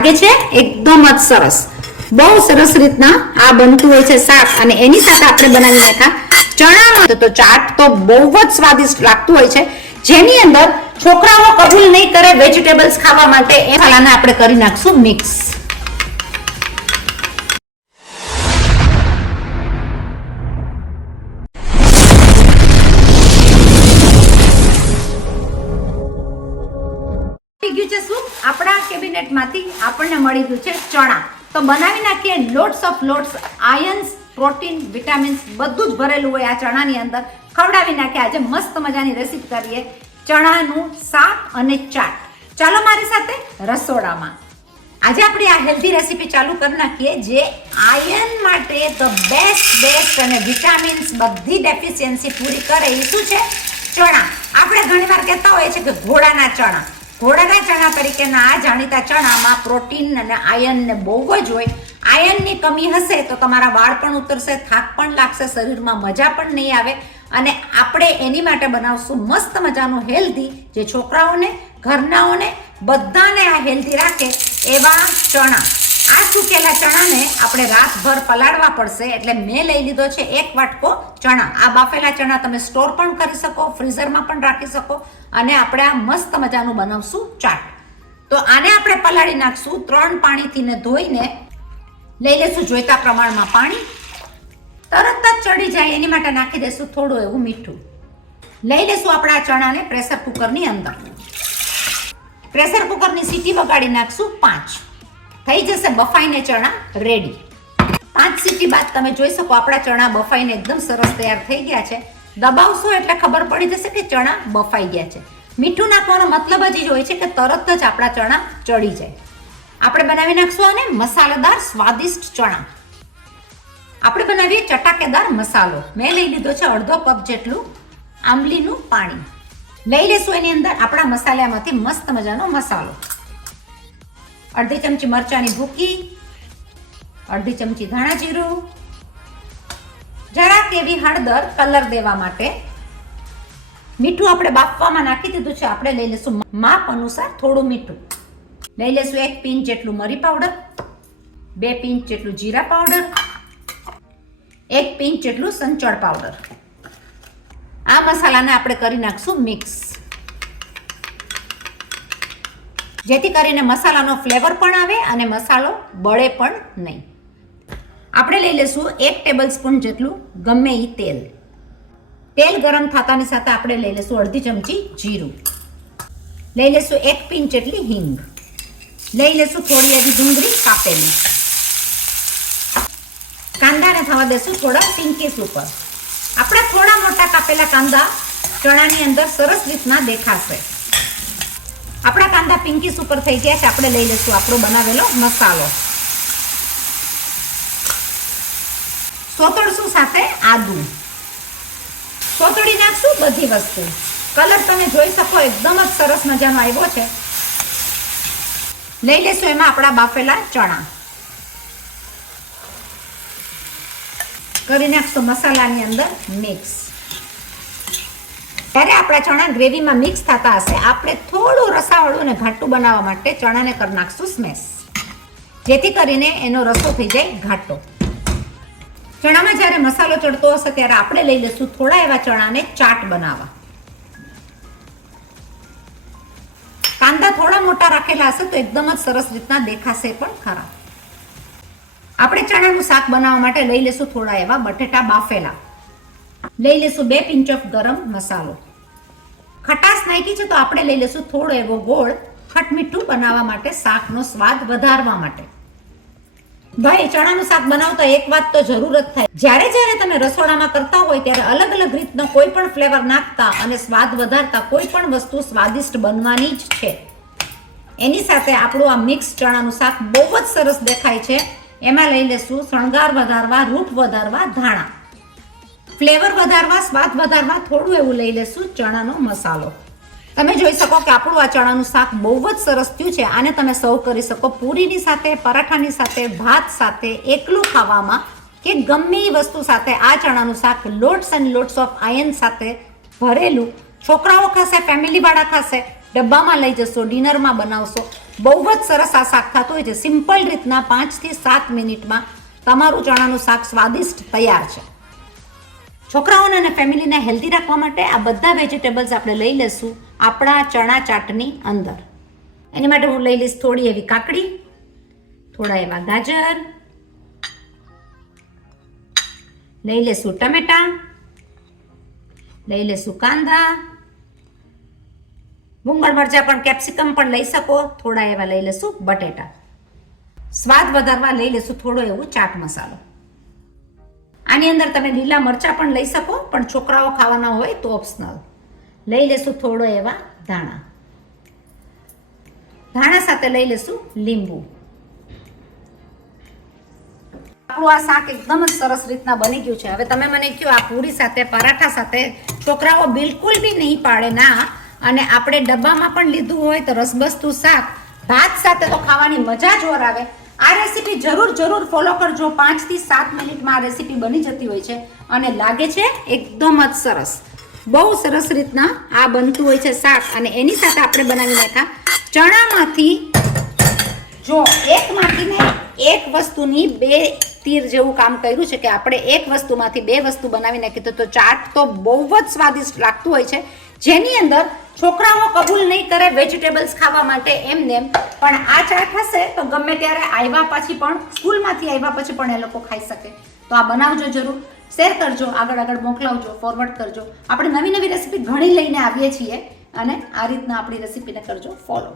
લાગે છે એકદમ જ સરસ, બહુ સરસ રીતના આ બનતું હોય છે શાક. અને એની સાથે આપણે બનાવી નાખા ચણાનો તો ચાટ તો બહુ જ સ્વાદિષ્ટ લાગતું હોય છે, જેની અંદર છોકરાઓ કબૂલ નહીં કરે વેજીટેબલ્સ ખાવા માટે. એ મસાલાને આપણે કરી નાખશું મિક્સ. આપણા કેબિનેટમાંથી આપણને મળી ગયું છે ચણા. તો બનાવી નાખીએ lots of lots, ions, protein, vitamins બધું જ ભરેલું હોય આ ચણાની અંદર. ખવડાવી નાખીએ આજે મસ્ત મજાની રેસીપી કરીએ ચણાનું શાક અને ચાટ. ચાલો મારી સાથે રસોડામાં. આજે આપણે આ હેલ્ધી રેસીપી ચાલુ કરી નાખીએ જે આયન માટે ધ બેસ્ટ અને વિટામિન્સ બધી ડેફિશિયન્સી પૂરી કરે. એ શું છે? ચણા. આપણે ઘણીવાર કહેતા હોઈએ છીએ કે ઘોડાના ચણા. ઘોડાના ચણા તરીકેના આ જાણીતા ચણામાં પ્રોટીન અને આયન ને બહુ જ હોય. આયનની કમી હશે તો તમારા વાળ પણ ઉતરશે, થાક પણ લાગશે, શરીરમાં મજા પણ નહીં આવે. અને આપણે એની માટે બનાવશું મસ્ત મજાનું હેલ્ધી, જે છોકરાઓને, ઘરનાઓને બધાને આ હેલ્ધી રાખે એવા ચણા. આ સુકેલા ચણાને આપણે રાતભર પલાળવા પડશે, એટલે મેં લઈ લીધો છે 1 વાટકો ચણા. આ બાફેલા ચણા તમે સ્ટોર પણ કરી શકો, ફ્રીઝરમાં પણ રાખી શકો. અને આપણે આ મસ્ત મજાનું બનાવશું ચાટ. તો આને આપણે પલાળી નાખશું. 3 પાણીથી ને ધોઈને લઈ લેશું જોઈતા પ્રમાણમાં પાણી. તરત જ ચડી જાય એની માટે નાખી દેશું થોડું એવું મીઠું. લઈ લેશું આપણા ચણાને પ્રેશર કુકરની અંદર. પ્રેશર કુકરની સીટી વગાડી નાખશું 5. થઈ જશે બફાઈને ચણા રેડી. 5 સીટી બાદ તમે જોઈ શકો આપણા ચણા બફાઈને એકદમ સરસ તૈયાર થઈ ગયા છે. દબાવશો એટલે ખબર પડી જશે કે ચણા બફાઈ ગયા છે. મીઠું નાખવાનો મતલબ જ હોય છે કે તરત જ આપણા ચણા ચડી જાય. આપણે બનાવી નાખશું આને મસાલેદાર સ્વાદિષ્ટ ચણા. આપણે બનાવીએ ચટાકેદાર મસાલો. મેં લઈ લીધો છે અડધો કપ જેટલું આંબલીનું પાણી. લઈ લેશું એની અંદર આપણા મસાલામાંથી મસ્ત મજાનો મસાલો. અડધી ચમચી મરચાની ભૂકી, અડધી ચમચી ધાણા જીરું, જરાક એવી હળદર કલર દેવા માટે. મીઠું આપણે બાફવામાં નાખી દીધું છે. આપણે લઈ લેશું માપ અનુસાર થોડું મીઠું. લઈ લેશું 1 પિંચ જેટલું મરી પાવડર, 2 પિંચ જેટલું જીરા પાવડર, 1 પિંચ જેટલું સંચળ પાવડર. આ મસાલાને આપણે કરી નાખશું મિક્સ, જેથી કરીને મસાલાનો ફ્લેવર પણ આવે અને મસાલો બળે પણ નહીં. આપણે લઈ લેશું 1 ટેબલ સ્પૂન જેટલું ગમે એ તેલ. તેલ ગરમ થતાની સાથે આપણે લઈ લેશું અડધી ચમચી જીરું. લઈ લેશું 1 પિંચ જેટલી હિંગ. લઈ લેશું થોડી એવી ડુંગળી કાપેલી. કાંદાને થવા દેશું થોડા પિંકીશ ઉપર. આપણા થોડા મોટા કાપેલા કાંદા ચણાની અંદર સરસ રીતના દેખાશે. આપણા કાંદા પિંકીશ ઉપર થઈ ગયા છે. આપણે લઈ લેશું આપણો બનાવેલો મસાલો. સોતળશું સાથે આદુ. સોતળી નાખશું બધી વસ્તુ. કલર તમે જોઈ શકો એકદમ જ સરસ મજાનો આવ્યો છે. લઈ લેશું એમાં આપણા બાફેલા ચણા. કરી નાખશું મસાલાની અંદર મિક્સ. ત્યારે આપણા ચણા ગ્રેવીમાં મિક્સ થતા હશે, આપણે થોડું રસાવાળું અને ઘાટું બનાવવા માટે ચણાને કરી નાખશું સ્મેશ, જેથી કરીને એનો રસો થઈ જાય ઘાટો. ચણામાં જ્યારે મસાલો ચડતો હશે ત્યારે આપણે લઈ લઈશું થોડા એવા ચણાને ચાટ બનાવવા. કાંદા થોડા મોટા રાખેલા હશે તો એકદમ જ સરસ રીતના દેખાશે પણ ખરા. આપણે ચણાનું શાક બનાવવા માટે લઈ લેશું થોડા એવા બટેટા બાફેલા. લઈ લેશું 2 પિંચ ઓફ ગરમ મસાલો. ખટાશ નાખી છે તો આપણે લઈ લેશું થોડો એવો ગોળ, ખટમીઠું બનાવવા માટે, શાકનો સ્વાદ વધારવા માટે. ભાઈ ચણાનું શાક બનાવતા એક વાત તો જરૂર જ થાય, જ્યારે તમે રસોડામાં કરતા હોય ત્યારે અલગ અલગ રીતનો કોઈ પણ ફ્લેવર નાખતા અને સ્વાદ વધારતા કોઈ પણ વસ્તુ સ્વાદિષ્ટ બનવાની જ છે. એની સાથે આપણું આ મિક્સ ચણાનું શાક બહુ જ સરસ દેખાય છે. એમાં લઈ લેશું શણગાર વધારવા, રૂપ વધારવા ધાણા. ફ્લેવર વધારવા, સ્વાદ વધારવા થોડું એવું લઈ લેશું ચણાનો મસાલો. તમે જોઈ શકો કે આપણું આ ચણાનું શાક બહુ જ સરસ થયું છે. આને તમે સર્વ કરી શકો પૂરીની સાથે, પરાઠાની સાથે, ભાત સાથે, એકલું ખાવામાં કે ગમે એ વસ્તુ સાથે. આ ચણાનું શાક lots and lots of iron સાથે ભરેલું. છોકરાઓ ખાશે, ફેમિલી વાળા ખાશે ડબ્બામાં લઈ જશો, ડિનરમાં બનાવશો, બહુ જ સરસ આ શાક થતું હોય છે. સિમ્પલ રીતના 5 થી 7 મિનિટમાં તમારું ચણાનું શાક સ્વાદિષ્ટ તૈયાર છે. છોકરાઓને અને ફેમિલીને હેલ્ધી રાખવા માટે આ બધા વેજીટેબલ્સ આપણે લઈ લેશું આપણા ચણા ચાટની અંદર. એની માટે હું લઈ લઈશ થોડી એવી કાકડી, થોડા એવા ગાજર, લઈ લેશું ટમેટા, લઈ લેશું કાંદા, મૂંગળ મરચાં પણ કેપ્સિકમ પણ લઈ શકો, થોડા એવા લઈ લેશું બટેટા. સ્વાદ વધારવા લઈ લેશું થોડો એવો ચાટ મસાલો. આની અંદર તમે લીલા મરચાં પણ લઈ શકો, પણ છોકરાઓ ખાવાના હોય તો ઓપ્શનલ. લઈ લેશું થોડો એવા ધાણા, ધાણા સાથે લઈ લેશું લીંબુ. આપણું આ શાક એકદમ જ સરસ રીતના બની ગયું છે. હવે તમે મને કહો, આ પૂરી સાથે, પરાઠા સાથે છોકરાઓ બિલકુલ બી નહીં પાડે ના. અને આપણે ડબ્બામાં પણ લીધું હોય તો રસબસતું શાક ભાત સાથે તો ખાવાની મજા જ ઓર આવે. આ રેસીપી જરૂર ફોલો કરજો. 5 થી 7 મિનિટમાં આ રેસીપી બની જતી હોય છે અને લાગે છે એકદમ જ સરસ. બહુ સરસ રીતના આ બનતું હોય છે શાક. અને એની સાથે આપણે બનાવી નાખ્યા ચણામાંથી, જો એકમાંથી ને એક વસ્તુની 2 તીર જેવું કામ કર્યું છે કે આપણે એક વસ્તુમાંથી 2 વસ્તુ બનાવી નાખી તો ચાટ તો બહુ જ સ્વાદિષ્ટ લાગતું હોય છે. જેની અંદર છોકરાઓ કબૂલ નહીં કરે વેજીટેબલ્સ ખાવા માટે એમને એમ, પણ આ ચાટ હશે તો ગમે ત્યારે આવ્યા પછી પણ, સ્કૂલમાંથી આવ્યા પછી પણ એ લોકો ખાઈ શકે. તો આ બનાવજો જરૂર, શેર કરજો, આગળ મોકલાવજો, ફોરવર્ડ કરજો. આપણે નવી રેસીપી ઘણી લઈને આવીએ છીએ અને આ રીતના આપણી રેસીપીને કરજો ફોલો.